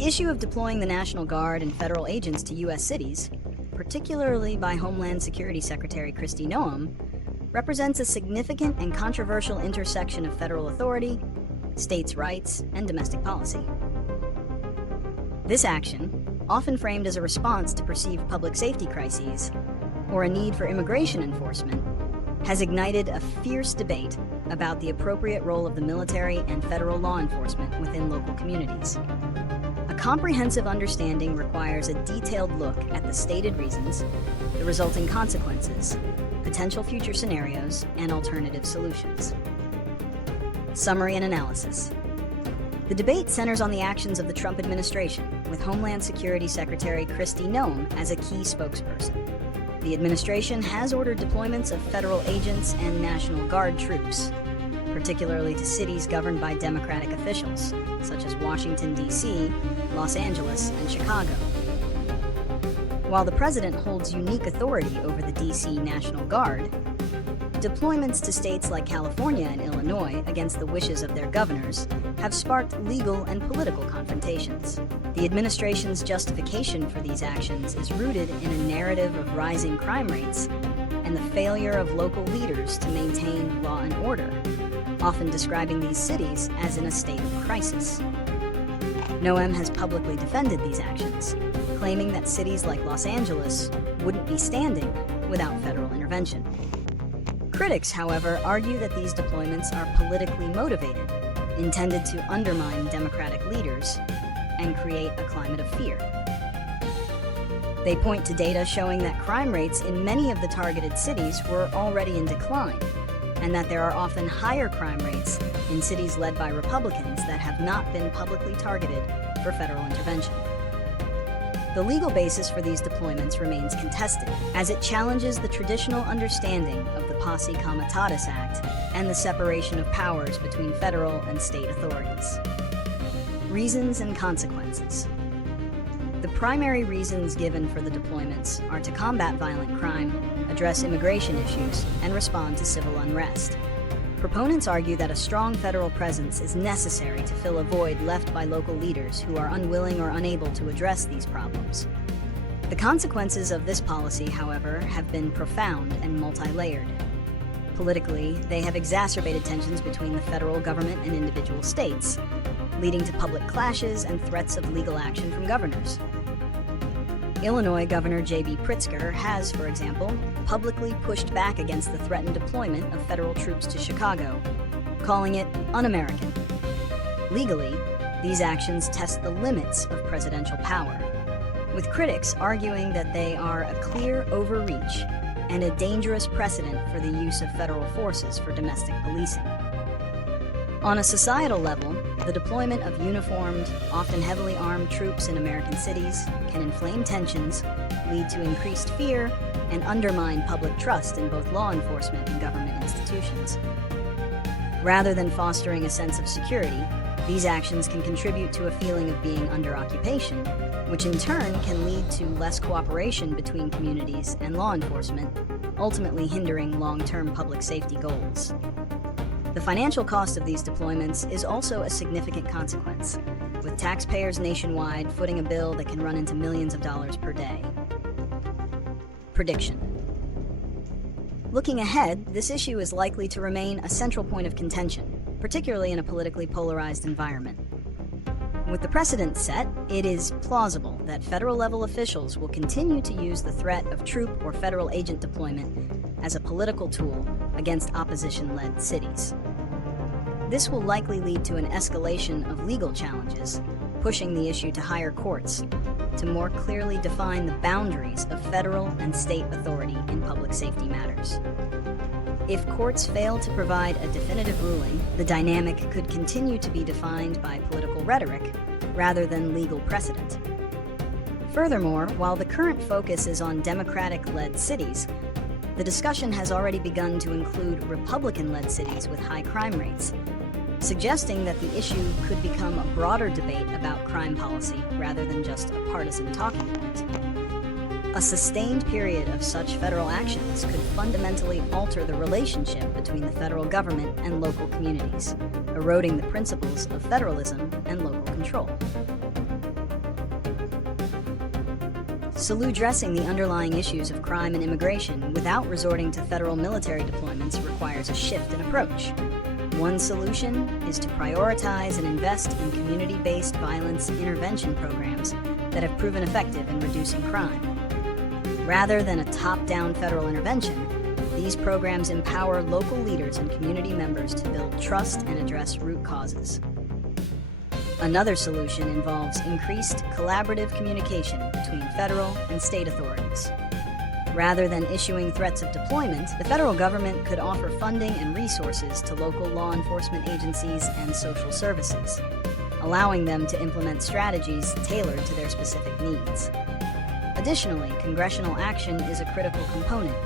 The issue of deploying the National Guard and federal agents to U.S. cities, particularly by Homeland Security Secretary Kristi Noem, represents a significant and controversial intersection of federal authority, states' rights, and domestic policy. This action, often framed as a response to perceived public safety crises or a need for immigration enforcement, has ignited a fierce debate about the appropriate role of the military and federal law enforcement within local communities. A comprehensive understanding requires a detailed look at the stated reasons, the resulting consequences, potential future scenarios, and alternative solutions. Summary and analysis. The debate centers on the actions of the Trump administration, with Homeland Security Secretary Kristi Noem as a key spokesperson. The administration has ordered deployments of federal agents and National Guard troops, particularly to cities governed by Democratic officials, such as Washington, D.C., Los Angeles, and Chicago. While the president holds unique authority over the D.C. National Guard, deployments to states like California and Illinois against the wishes of their governors have sparked legal and political confrontations. The administration's justification for these actions is rooted in a narrative of rising crime rates and the failure of local leaders to maintain law and order, often describing these cities as in a state of crisis. Noem has publicly defended these actions, claiming that cities like Los Angeles wouldn't be standing without federal intervention. Critics, however, argue that these deployments are politically motivated, intended to undermine Democratic leaders and create a climate of fear. They point to data showing that crime rates in many of the targeted cities were already in decline, and that there are often higher crime rates in cities led by Republicans that have not been publicly targeted for federal intervention. The legal basis for these deployments remains contested, as it challenges the traditional understanding of the Posse Comitatus Act and the separation of powers between federal and state authorities. Reasons and consequences. The primary reasons given for the deployments are to combat violent crime, address immigration issues, and respond to civil unrest. Proponents argue that a strong federal presence is necessary to fill a void left by local leaders who are unwilling or unable to address these problems. The consequences of this policy, however, have been profound and multi-layered. Politically, they have exacerbated tensions between the federal government and individual states, leading to public clashes and threats of legal action from governors. Illinois Governor J.B. Pritzker has, for example, publicly pushed back against the threatened deployment of federal troops to Chicago, calling it un-American. Legally, these actions test the limits of presidential power, with critics arguing that they are a clear overreach and a dangerous precedent for the use of federal forces for domestic policing. On a societal level, the deployment of uniformed, often heavily armed troops in American cities can inflame tensions, lead to increased fear, and undermine public trust in both law enforcement and government institutions. Rather than fostering a sense of security, these actions can contribute to a feeling of being under occupation, which in turn can lead to less cooperation between communities and law enforcement, ultimately hindering long-term public safety goals. The financial cost of these deployments is also a significant consequence, with taxpayers nationwide footing a bill that can run into millions of dollars per day. Prediction. Looking ahead, this issue is likely to remain a central point of contention, particularly in a politically polarized environment. With the precedent set, it is plausible that federal-level officials will continue to use the threat of troop or federal agent deployment as a political tool against opposition-led cities. This will likely lead to an escalation of legal challenges, pushing the issue to higher courts to more clearly define the boundaries of federal and state authority in public safety matters. If courts fail to provide a definitive ruling, the dynamic could continue to be defined by political rhetoric rather than legal precedent. Furthermore, while the current focus is on Democratic-led cities, the discussion has already begun to include Republican-led cities with high crime rates, suggesting that the issue could become a broader debate about crime policy rather than just a partisan talking point. A sustained period of such federal actions could fundamentally alter the relationship between the federal government and local communities, eroding the principles of federalism and local control. Addressing the underlying issues of crime and immigration without resorting to federal military deployments requires a shift in approach. One solution is to prioritize and invest in community-based violence intervention programs that have proven effective in reducing crime. Rather than a top-down federal intervention, these programs empower local leaders and community members to build trust and address root causes. Another solution involves increased collaborative communication between federal and state authorities. Rather than issuing threats of deployment, the federal government could offer funding and resources to local law enforcement agencies and social services, allowing them to implement strategies tailored to their specific needs. Additionally, congressional action is a critical component.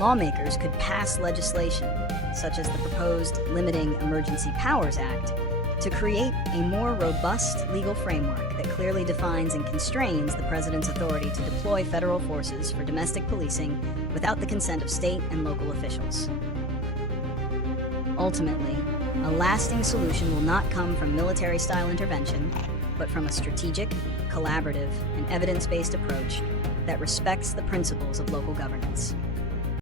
Lawmakers could pass legislation, such as the proposed Limiting Emergency Powers Act, to create a more robust legal framework that clearly defines and constrains the president's authority to deploy federal forces for domestic policing without the consent of state and local officials. Ultimately, a lasting solution will not come from military-style intervention, but from a strategic, collaborative, and evidence-based approach that respects the principles of local governance.